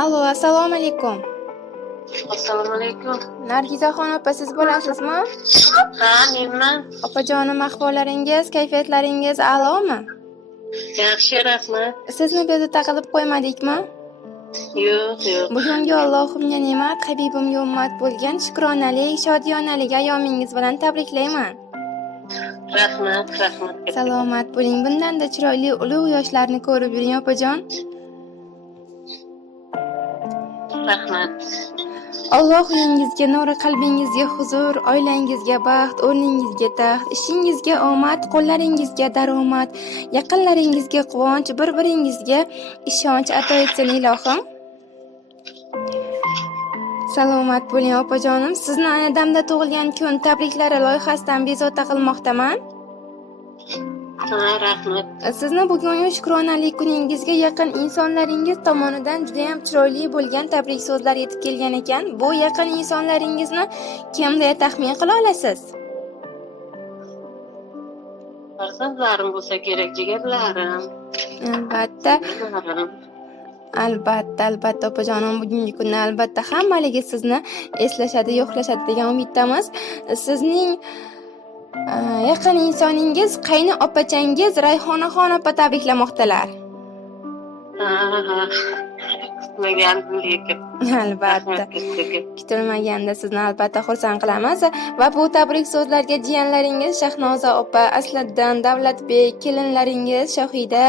Allo, assalomu alaykum. Assalomu alaykum. Nargizaxon opa, siz bo'lasizmi? Ha, menman. Opajonim, ahvollaringiz, kayfiyatlaringiz a'lomi? Yaxshi, rahmat. Sizni bezovta qilib qo'ymadikmi? Yo'q. Bugungi Allohimga ne'mat, Habibimga ummat bo'lgan shukronalik, shodiyonalik ayyomingiz bilan tabriklayman. Rahmat. Salomat bo'ling. Bundanda chiroyli ulug' yoshlarni ko'rib yuring, opajon. Rahmat. Alloh uyingizga nur, qalbingizga huzur, oilangizga baxt, o'rningizga taxt, ishingizga omad, qo'llaringizga daromad, yaqinlaringizga quvonch, bir-biringizga ishonch ato etsin ilohim. Salomat bo'ling opajonim. Sizni ayni damda tug'ilgan kun tabriklari loyihasidan bezovta qilmoqdaman. Ha, rahmat. Sizni bugungi shukronalik kuningizga yaqin insonlaringiz tomonidan juda ham chiroyli bo'lgan tabrik so'zlar yetib kelgan ekan. Bu yaqin insonlaringizni kim deya taxmin qila olasiz? Farzandlarim bo'lsa kerak, jigarlarim. Albatta opajonim, bugungi kunda albatta hammaligi sizni eslashadi, yo'qlashadi degan umiddamiz. Sizning yaqin insoningiz qayni opachangiz Rayhonaxon opa tabriklamoqdalar. Kutilmagandim lekin. Albatta. Kutilmaganda sizni albatta xursand qilamiz va bu tabrik so'zlarga jiyanlaringiz Shahnoza opa, Asliddin, Davlatbek, kelinlaringiz Shohida,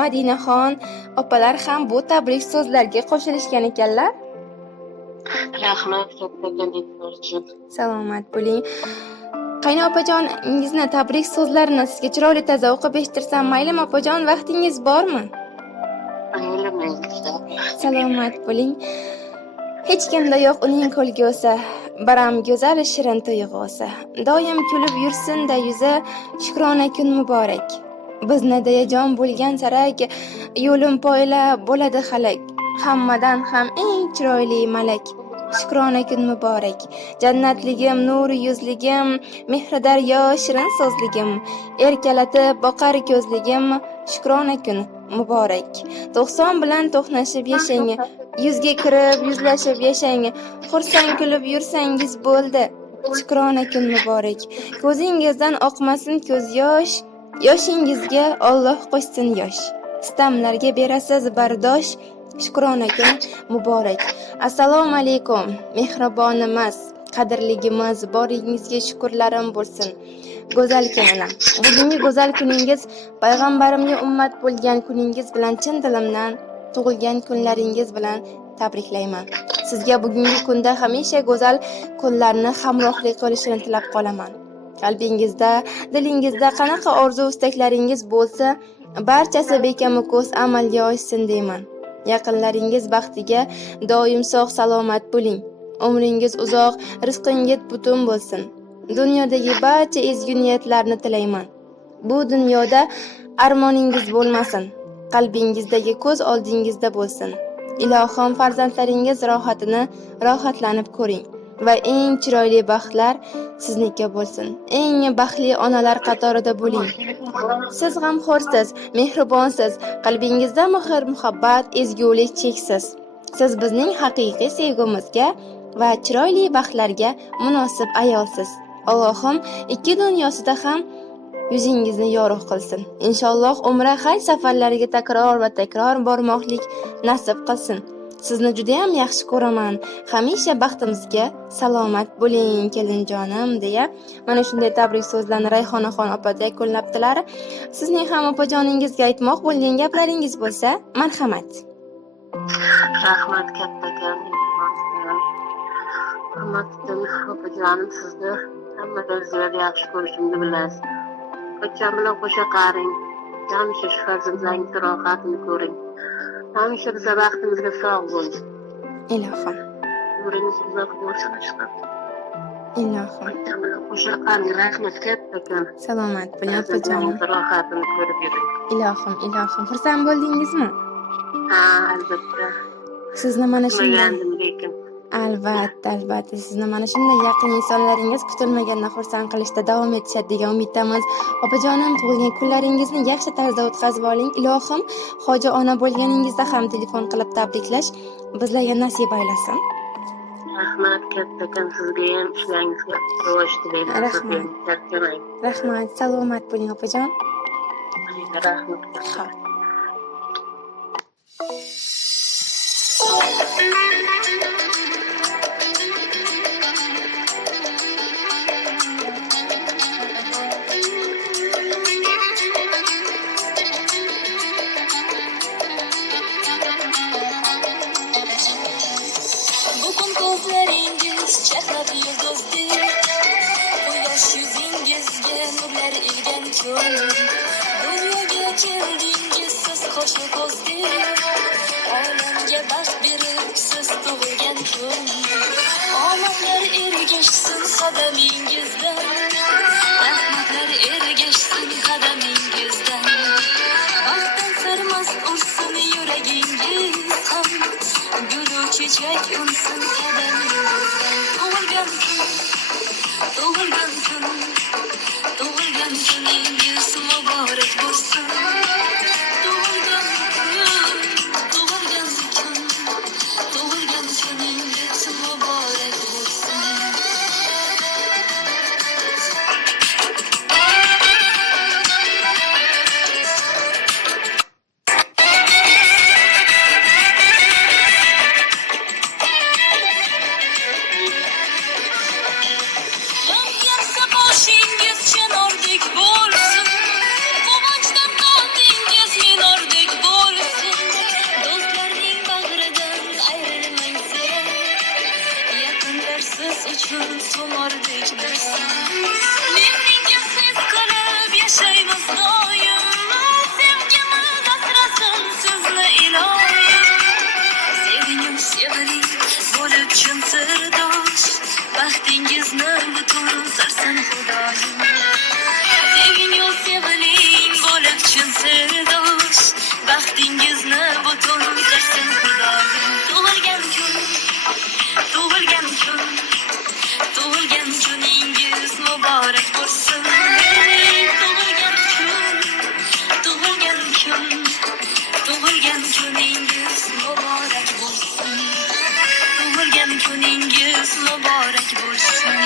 Madinaxon opalar ham bu tabrik so'zlarga qo'shilishgan ekanlar. Rahmat kattakon e'tibor uchun. Salomat bo'ling. Qayni opajoningizni tabrik so'zlarini sizga chiroyli toza o'qib eshittirsam maylimi opajon, vaqtingiz bormi? Salomat bo'ling. Hech kimda yo'q uning ko'lgusi, baram go'zal shirin tuyg'usi. Doim kulib yursin-da yuzi, shukrona kun muborak. Bizni dayajon bo'lgan sarak, yo'lim poyla bo'ladi halak. Hammadan ham eng chiroyli malak. Shukrona kun muborak. Jannatligim, nuri yuzligim, mehri daryo shirin so'zligim, erkalatib boqar ko'zligim, shukrona kun muborak. 90 bilan to'qnashib yashang, yuzga kirib yuzlashib yashang, xursand kulib yursangiz bo'ldi. Shukrona kun muborak. Ko'zingizdan oqmasin ko'z yosh, yoshingizga Alloh qo'shsin yosh. Sitamlarga berasiz bardosh. Shukrona kun muborak. Assalomu alaykum, mehribonimiz, qadrligimiz, boringizga shukrlarim bo'lsin. Go'zal kelinim, bugungi go'zal kuningiz payg'ambarimga ummat bo'lgan kuningiz bilan chin dilimdan tug'ilgan kunlaringiz bilan tabriklayman. Sizga bugungi kunda hamisha go'zal kunlarni hamrohlik qilishini tilab qolaman. Qalbingizda, dilingizda qanaqa orzu istaklaringiz bo'lsa, barchasi bekamu ko'z amalga oshsin deyman. Yaqinlaringiz baxtiga doim sog' salomat bo'ling. Umringiz uzoq, rizqingiz butun bo'lsin. Dunyodagi barcha ezgu niyatlarni tilayman. Bu dunyoda armoningiz bo'lmasin. Qalbingizdagi ko'z oldingizda bo'lsin. Ilohim farzandlaringiz rohatini rohatlanib ko'ring va eng chiroyli baxtlar sizniki bo'lsin. Eng baxtli onalar qatorida bo'ling. Siz g'amxo'rsiz, mehribonsiz, qalbingizda mehr, muhabbat, ezgulik cheksiz. Siz bizning haqiqiy sevgimizga va chiroyli baxtlarga munosib ayolsiz. Allohim ikki dunyosida ham yuzingizni yorug' qilsin. Inshaalloh umra haj safarlariga takror va takror bormoqlik nasib qilsin. Sizni juda ham yaxshi ko'raman. Hamisha baxtimizga salomat bo'ling kelinjonim deya mana shunday tabrik so'zlarni Rayhonaxon opa yakunlabdilar. Sizning ham opajoningizga aytmoq bo'lgan gaplaringiz bo'lsa, marhamat. Rahmat kattakon. Hurmatli opajonim, sizni hammadan ziyod yaxshi ko'rishimni bilasiz. Qachon bilan qo'sha qaring. Hamisha shu farzandlaringiz rohatini ko'ring. Hamisha biza vaqtimizga sog' bo'ling. Ilohim. Umringiz uzoq bo'lsin. Ilohim. Qachon bilan qo'sha qaring. Rahmat kattakon. Salomat bo'ling opajonim. Rohatini ko'rib yuring. Ilohim. Xursand bo'ldingizmi? Ha, albatta. Sizni mana shunday lekin Albatta, sizni mana shunday yaqin insonlaringiz kutilmaganda xursand qilishda davom etishadi degan umiddamiz. Opajonim, tug'ilgan kunlaringizni yaxshi tarzda o'tkazib oling. Ilohim hoji ona bo'lganingizda ham telefon qilib tabriklash bizlarga nasib aylasin. Rahmat kattakon sizga ham, ishlaringizga rivoj tilayman. Rahmat. Charchamang. Rahmat, salomat bo'ling opajon. Rahmat. Xo'p. Bugun ko'zlaringiz chaqnab yulduzdek, quyosh yuzingizga nurlar ilgan kun. Dunyoga keldingiz siz qo'shni ko'zdek, olamga baxt berib siz tug'ilgan kun. Omonlar ergashsin qadamingizdan, rahmatlar ergashsin qadamingizdan. Baxtdan sarmast ursin yuragingiz ham, gulu chechak unsin qadamingizdan. Tug'ilgan kuningiz muborak bo'lsin. Tug'ilgan kuningiz muborak bo'lsin. Yarsa boshingiz chinordek bo'lsin, quvonchdan qalbingiz minordek bo'lsin. Do'stlarning bag'ridan ayrilmang sira, yaqinlar siz uchun tumordek bo'lsin. Mehringiz his qilib yashaymiz doim, sevgimiz asrasin sizni iloyim. Sevining seviling bo'lib chin sirdosh, baxtingizni butun sarsin xudoyim. Sevining seviling bo'lib chin sirdosh, baxtingizni butun sarsin xudoyim. Tug'ilgan kuningiz muborak bo'lsin. Tug'ilgan kuningiz muborak bo'lsin. Tug'ilgan kuningiz muborak bo'lsin.